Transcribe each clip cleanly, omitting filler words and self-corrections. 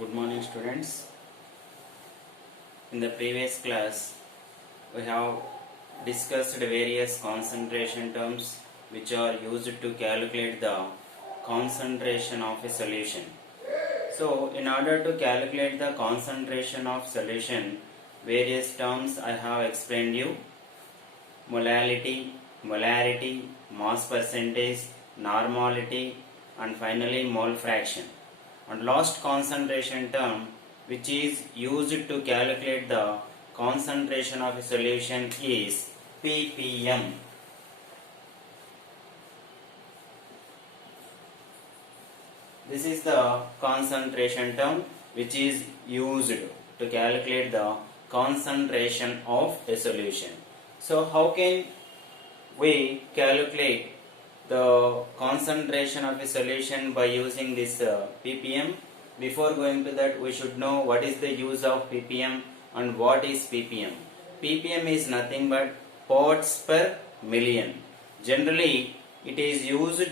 Good morning, students. In the previous class, we have discussed various concentration terms which are used to calculate the concentration of a solution. So, in order to calculate the concentration of solution, various terms I have explained you: molality, molarity, mass percentage, normality, and finally mole fraction. And last concentration term which is used to calculate the concentration of a solution is ppm. This is the concentration term which is used to calculate the concentration of a solution. So how can we calculate the concentration of a solution by using this ppm? Before going to that, we should know what is the use of ppm and what is ppm. ppm is nothing but parts per million. Generally, it is used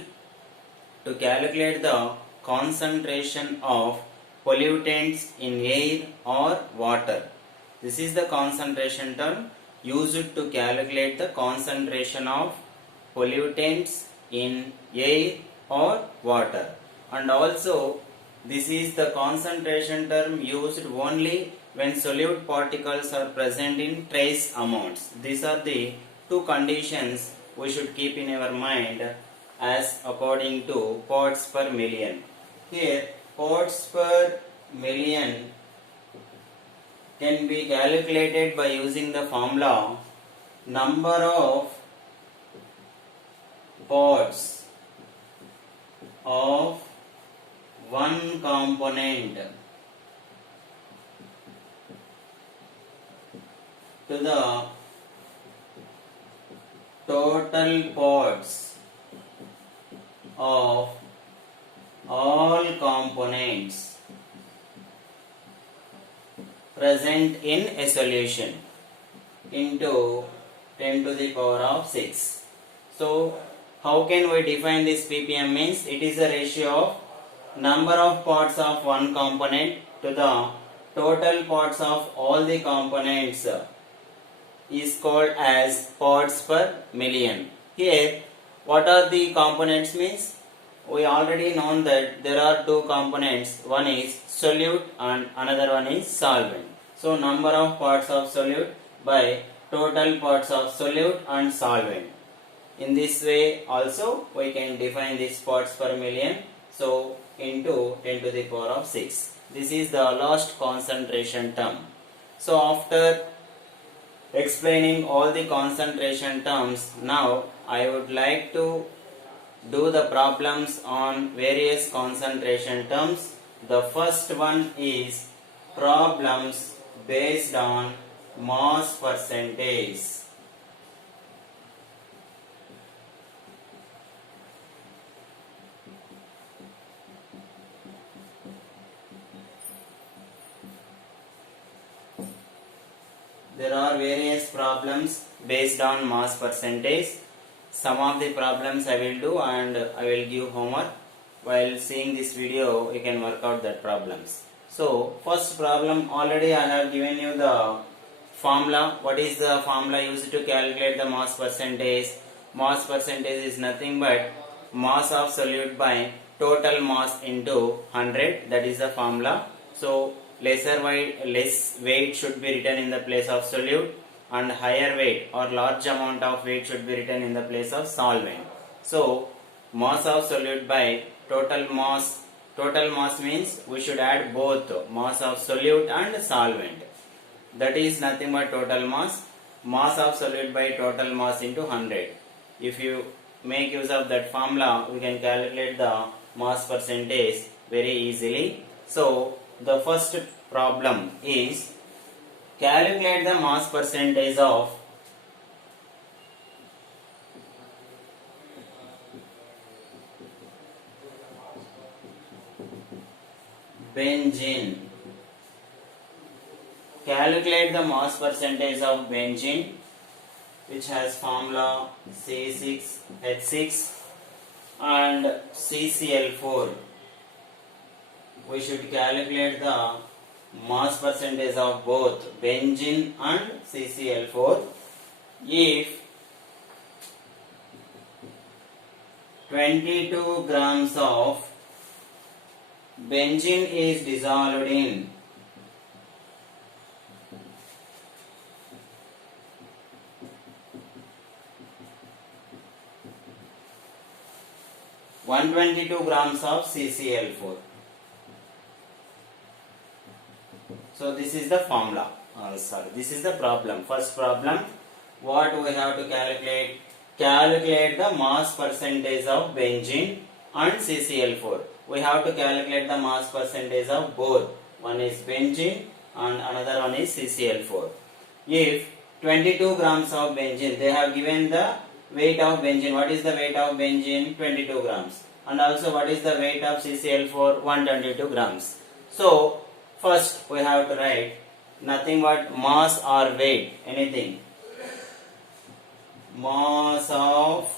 to calculate the concentration of pollutants in air or water. This is the concentration term used to calculate the concentration of pollutants in air or water. And also, this is the concentration term used only when solute particles are present in trace amounts. These are the two conditions we should keep in our mind as according to parts per million. Here, parts per million can be calculated by using the formula number of parts of one component to the total parts of all components present in a solution into 10 to the power of 6. So, how can we define this ppm? Means it is a ratio of number of parts of one component to the total parts of all the components is called as parts per million. Here, what are the components means? We already know that there are two components. One is solute and another one is solvent. So, number of parts of solute by total parts of solute and solvent. In this way also we can define this parts per million. So, into 10 to the power of 6. This is the last concentration term. So, after explaining all the concentration terms, now I would like to do the problems on various concentration terms. The first one is problems based on mass percentage. There are various problems based on mass percentage. Some of the problems I will do and I will give homework. While seeing this video, you can work out that problems. So, first problem, already I have given you the formula. What is the formula used to calculate the mass percentage? Mass percentage is nothing but mass of solute by total mass into 100. That is the formula. So, less weight should be written in the place of solute and higher weight or large amount of weight should be written in the place of solvent. So, mass of solute by total mass. Total mass means we should add both mass of solute and solvent. That is nothing but total mass. Mass of solute by total mass into 100. If you make use of that formula, we can calculate the mass percentage very easily. So, the first problem is calculate the mass percentage of benzene. Calculate the mass percentage of benzene, which has formula C6H6 and CCl4. we should calculate the mass percentage of both benzene and CCl4. If 22 grams of benzene is dissolved in 122 grams of CCl4. So this is the formula. This is the problem. First problem, what we have to calculate? Calculate the mass percentage of benzene and CCl4. We have to calculate the mass percentage of both. One is benzene and another one is CCl4. If 22 grams of benzene, they have given the weight of benzene. What is the weight of benzene? 22 grams. And also what is the weight of CCl4? 122 grams. So first we have to write nothing but mass or weight, anything. Mass of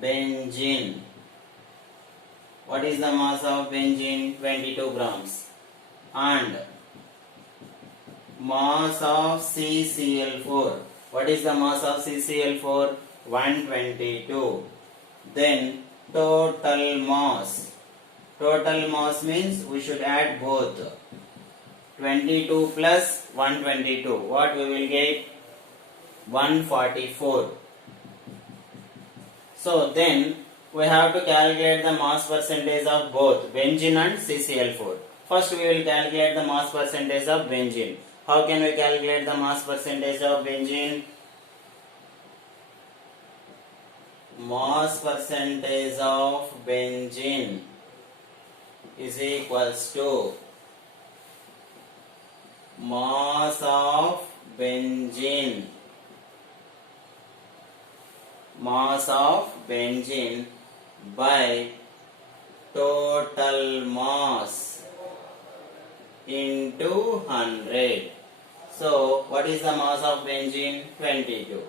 benzene. What is the mass of benzene? 22 grams. And mass of CCl4. What is the mass of CCl4? 122. Then total mass. Total mass means we should add both. 22 plus 122. What we will get? 144. So then we have to calculate the mass percentage of both benzene and CCl4. First we will calculate the mass percentage of benzene. How can we calculate the mass percentage of benzene? Mass percentage of benzene is equals to mass of benzene by total mass into 100. So what is the mass of benzene? 22.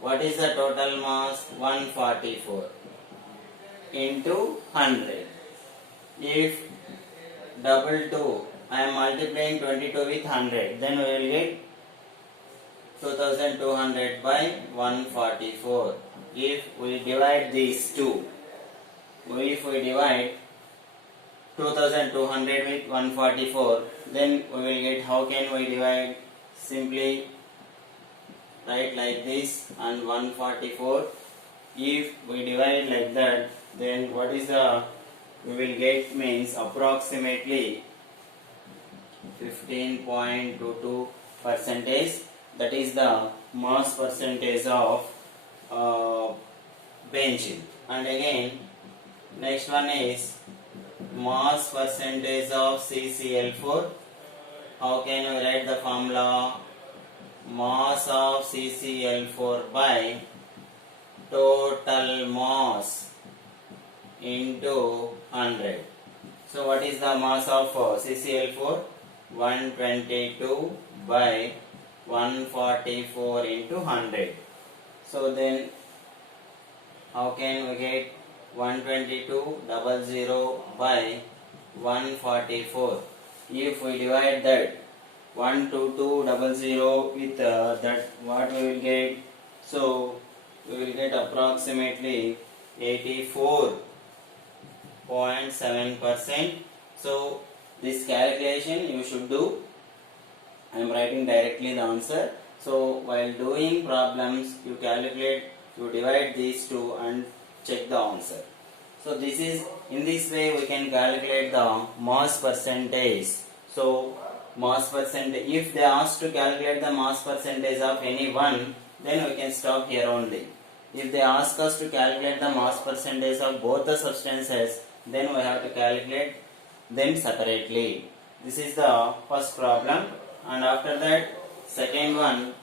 What is the total mass? 144 into 100. If double 2, I am multiplying 22 with 100, then we will get 2200 by 144. If we divide these two, if we divide 2200 with 144, then we will get, how can we divide? Simply write like this and 144. If we divide like that, then what is the, we will get means approximately 15.22 percentage. That is the mass percentage of benzene. And again next one is mass percentage of CCl4. How can we write the formula? Mass of CCl4 by total mass into 100. So what is the mass of CCl4? 122 by 144 into 100. So then how can we get 122,000 by 144? If we divide that 122,000 with that, what we will get? So we will get approximately 84.7%. So this calculation you should do. I am writing directly the answer. So while doing problems, you calculate, you divide these two and check the answer. So this is, in this way we can calculate the mass percentage. So mass percentage, if they ask to calculate the mass percentage of any one, then we can stop here only. If they ask us to calculate the mass percentage of both the substances, then we have to calculate them separately. This is the first problem. And after that, second one,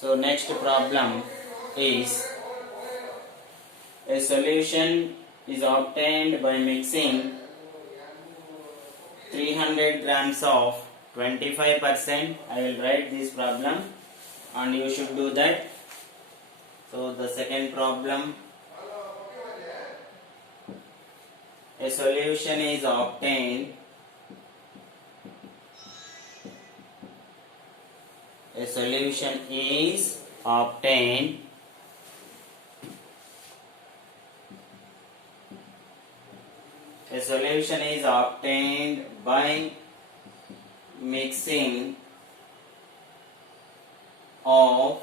so next problem is a solution is obtained by mixing 300 grams of 25%. I will write this problem and you should do that. So the second problem, a solution is obtained a solution is obtained a solution is obtained by mixing of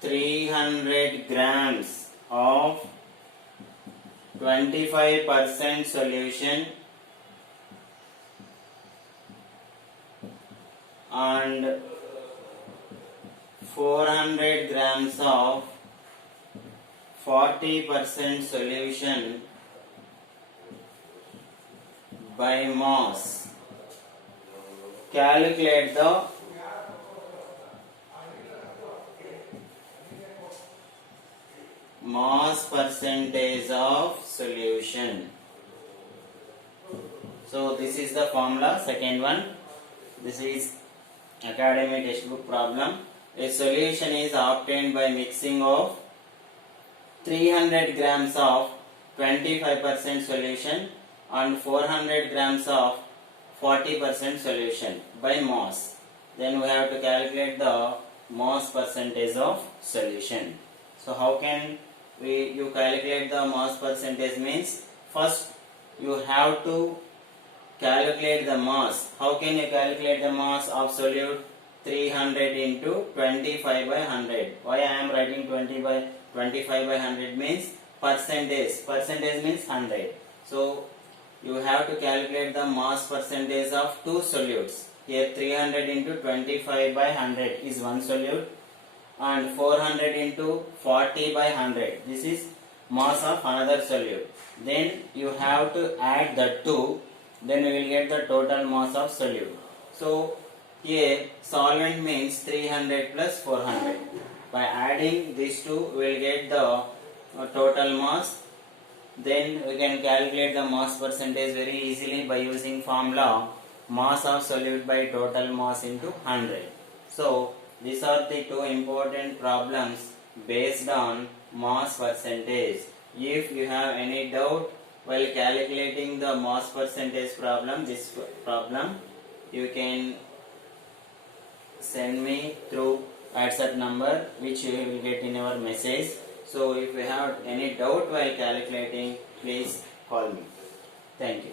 300 grams of 25% solution and 400 grams of 40% solution by mass. Calculate the mass percentage of solution. So this is the formula. Second one, this is academic textbook problem. A solution is obtained by mixing of 300 grams of 25% solution and 400 grams of 40% solution by mass. Then we have to calculate the mass percentage of solution. So how can you calculate the mass percentage? Means first you have to calculate the mass. How can you calculate the mass of solute? 300 into 25 by 100. Why I am writing 25 by 100 means percentage. Percentage means 100. So you have to calculate the mass percentage of two solutes. Here 300 into 25 by 100 is one solute and 400 into 40 by 100. This is mass of another solute. Then you have to add the two. Then we will get the total mass of solute. So here solvent means 300 plus 400. By adding these two, we will get the total mass. Then we can calculate the mass percentage very easily by using formula mass of solute by total mass into 100. So these are the two important problems based on mass percentage. If you have any doubt while calculating the mass percentage problem, this problem, you can send me through WhatsApp number which you will get in your message. So if you have any doubt while calculating, please call me. Thank you.